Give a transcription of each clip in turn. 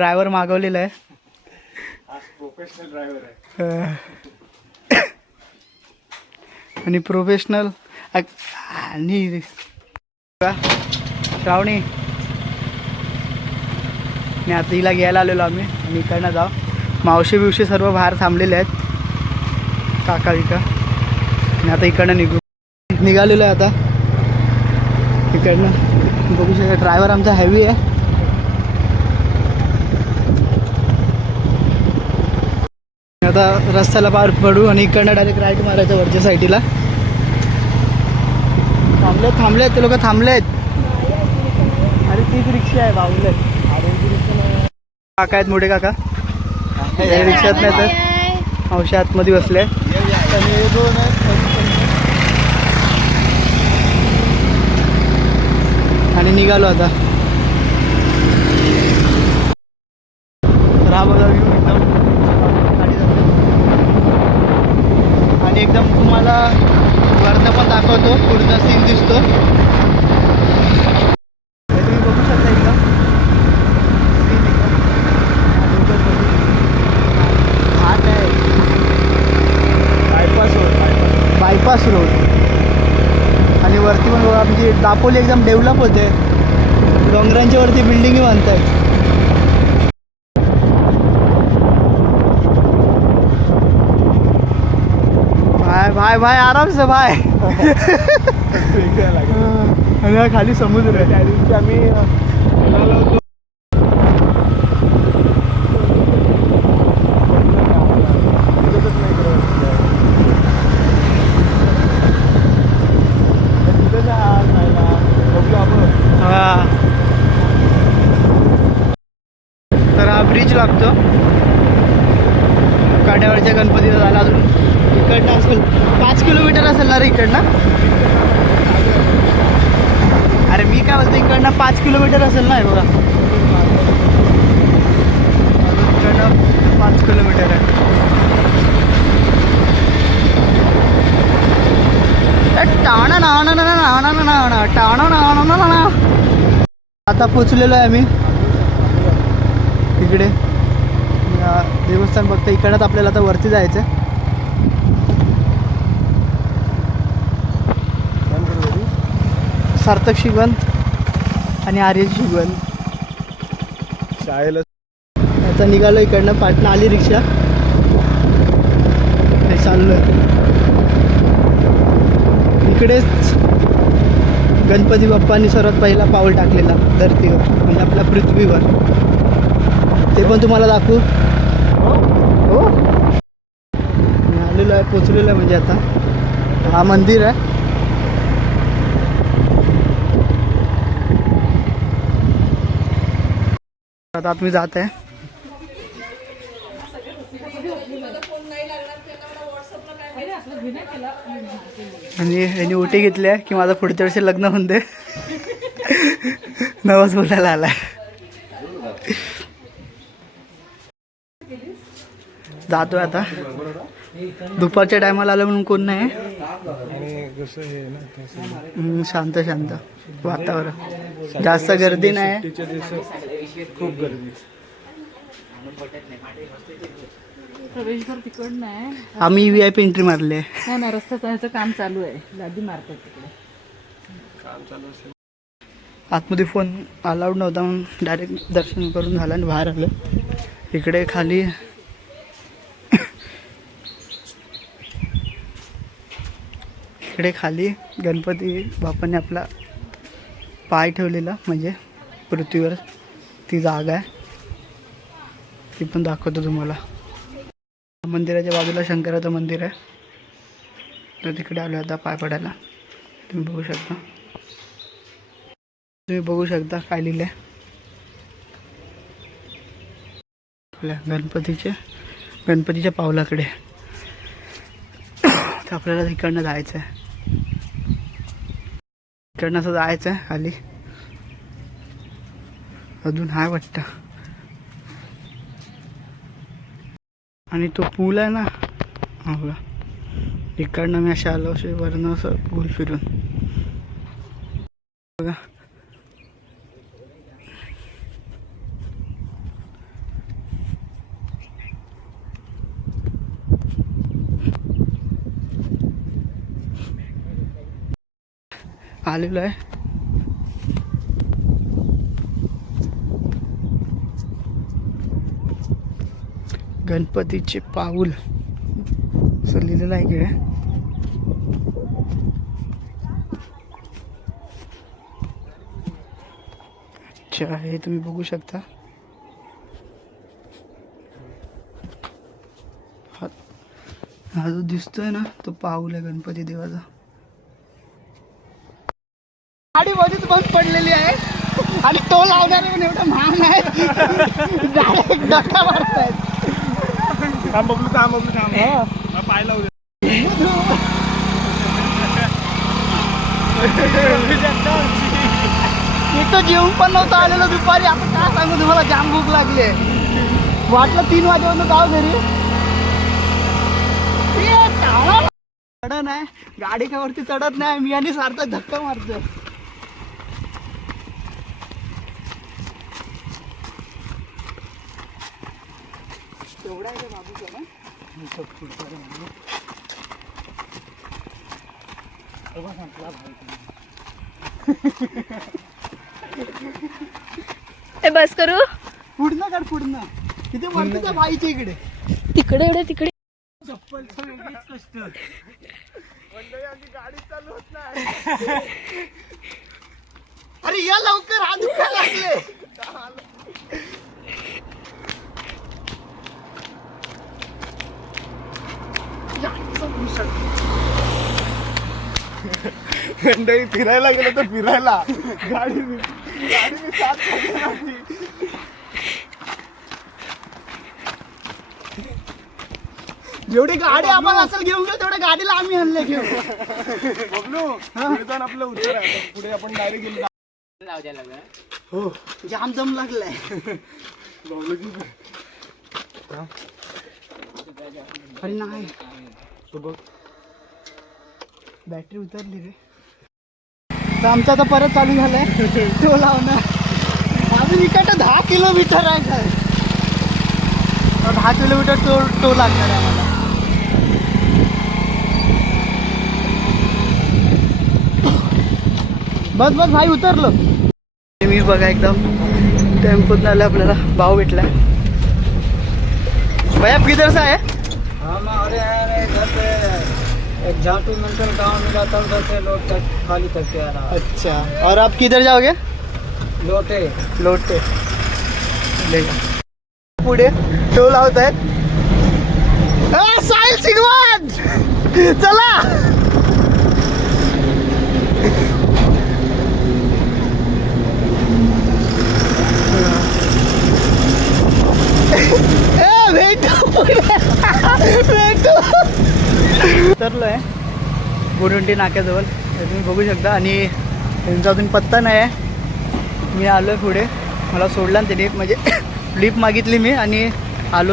Driver मागवलेला आहे. Professional driver आहे. आणि प्रोफेशनल आणि श्रावणी. आणि आता हिला घ्यायला आलेलो आम्ही आणि इकडनं जाऊ. मावशी बिवशी सर्व बाहेर थांबलेले आहेत. काका विका आणि आता इकडनं निघू. निघालेलो आहे आता. इकडनं. बघू शकता ड्रायव्हर आमचा हेवी आहे. आता रस्त्याला पार पडू आणि इकडनं डायरेक्ट राईट मारायचं वरच्या साईडला थांबलेत थांबलेत ते लोक थांबलेत. अरे तीच रिक्षा आहे बावले. काका आहेत मोठे काका. रिक्षात नाही तर मावशी आतमध्ये बसले. आणि निघालो आता तर हा बघा व्ह्यू एकदम गाडी जाते. आणि एकदम तुम्हाला वरनं पण दाखवतो पुढचा सीन दिसतो तुम्ही बघू शकता. हा. घाट आहे बायपास रोड बायपास रोड आणि वरती पण बघा म्हणजे दापोली एकदम डेव्हलप होते डोंगरांच्या वरती बिल्डिंगी बांधतात भाय भाय आराम से भाय आणि खाली समुद्र आहे. त्या दिवशी आम्ही तर हा ब्रिज लागतो. काट्यावरच्या गणपतीचा झाला अजून. इकडनं असेल पाच किलोमीटर असेल ना रे इकडनं अरे मी काय बोलतो इकडनं पाच किलोमीटर असेल ना हे बघा इकडनं पाच किलोमीटर आहे टाणा ना ना ना टाणा ना आता पोचलेलो आहे आम्ही इकडे देवस्थान बघतो इकडंच आपल्याला आता वरती जायचं सार्थक शिगवंत आणि आर्य शिगवंत. शाळेला आता निघालो इकडनं पाटणा आली रिक्षा हे चाललो इकडेच गणपती बाप्पांनी सर्वात पहिला पाऊल टाकलेला धरतीवर म्हणजे आपल्या पृथ्वीवर. ते पण तुम्हाला दाखवू? हो. मी आलेलो आहे पोचलेलो आहे म्हणजे आता. हा मंदिर आहे. आता तुम्ही जात. आहे आणि यांनी उटी घेतली आहे की माझं पुढच्या वर्षी लग्न म्हणते नवस बोलायला आलाय. जातोय आता. दुपारच्या टायमाला आलं म्हणून कोण नाही. शांत शांत. वातावरण. जास्त गर्दी नाही. खूप गर्दी तिकडनं आहे आम्ही व्ही आय पी एंट्री मारली आहे. नाही ना ह्याचं काम चालू आहे. लादी मारतात तिकडे. आतमध्ये फोन अलाउड नव्हता म्हणून डायरेक्ट दर्शन करून झालं आणि बाहेर आलं. इकडे खाली इकडे खाली गणपती बाप्पाने आपला पाय ठेवलेला म्हणजे पृथ्वीवर. ती जागा आहे. ती पण दाखवतो तुम्हाला. मंदिराच्या बाजूला शंकराचं मंदिर आहे. तर तिकडे आलो आता पाय पडायला. तुम्ही बघू शकता. तुम्ही बघू शकता काय लिहिलं आपल्या गणपतीचे गणपतीच्या पावलाकडे. तर आपल्याला इकडनं जायचं आहे इकडनं असं जायचं आहे खाली. अजून हाय वाटतं. आणि तो पूल आहे ना हा इकडनं मी अशा आलो असे वरनं असं पूल फिरून. बघा. आलेलो आहे. गणपतीचे पाऊल. असं लिहिलेलं आहे इकडे. अच्छा हे तुम्ही बघू शकता. हा जो दिसतोय ना तो पाऊल आहे गणपती देवाचा. गाडी मध्येच बंद पडलेली आहे. आणि तो लावणारे पण एवढं महान आहे डायरेक्ट धक्का मारतायत थांब बबलू थांब बबलू थांब पाय लावू दे. इथं जेवण पण नव्हतं आलेलं दुपारी. आपण काय सांगू तुम्हाला जाम भूक लागली वाटलं तीन वाजेपर्यंत जाऊ घरी चढ नाही गाडी काय वरती चढत नाही. मी आणि सारखा धक्का मारतो तेवढा आहे बाबूचा ना ए बस करू? पुढनं काढ पुढनं. तिथे वरती त्या बाईच्या इकडे. तिकडे एवढे तिकडे. अरे या लवकर हा दुखायला लागले. मंडळी फिरायला गेलो तर फिरायला. गाडी गाडी. जेवढी गाडी आपण असेल घेऊन गेलो तेवढ्या गाडीला आम्ही हल्ले घेऊ बबलू फिरताना आपलं उत्तर आहे आता पुढे आपण डायरेक्ट गेलो हो. जाम जम लागलाय. अरे नाही. तो बघ. बॅटरी उतरली रे. तर आमचं आता परत चालू झालंय. तो लावणं अजून इकडं दहा किलोमीटर आहे काय? दहा किलोमीटर टो टो लागणार आहे आम्हाला. बस बस भाई उतरलो. मी बघा एकदम टेम्पोत आलं आपल्याला भाव भेटलाय. भाई आप किधर से पे. एक झाटू मंदिर गाँव मिला था उधर से लौट कर खाली करके आ रहा अच्छा और आप किधर जाओगे? लोटे। लोटे। पुढे टोल लावत है। साहिल सिंगवान चला! उतरलोय. गुरुंटी नाक्याजवळ. तर तुम्ही बघू शकता. आणि त्यांचा अजून पत्ता नाही आहे मी आलो आहे पुढे. मला सोडला ना त्याने म्हणजे लिप मागितली मी आणि आलो.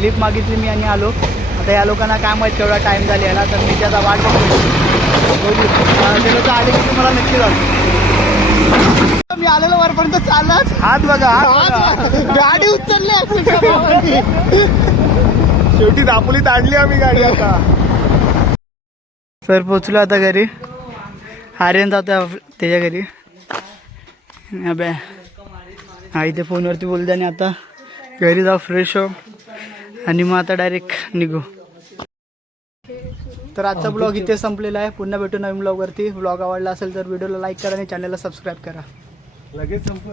लिप मागितली मी आणि आलो. आता या लोकांना काय माहीत केवढा टाईम झाला याला तर मी त्याचा वाट बघतो बघू. ते लोक आले की तुम्हाला नक्की जातो मी आलेलो वरपर्यंत चालत हात बघा गाडी उचलली आहे. शेवटी दापोलीत आणली आम्ही गाडी आता. सर पोचलो आता घरी. आर्यन जातो त्याच्या घरी. अबे. हा इथे फोनवरती बोलते आणि आता घरी जाऊ फ्रेश हो आणि मग आता डायरेक्ट निघू. तर आजचा ब्लॉग इथे संपलेला आहे. पुन्हा भेटू नवीन ब्लॉगवरती ब्लॉग आवडला असेल तर व्हिडिओला लाईक करा आणि चॅनलला सबस्क्राईब करा. लगेच संपलं.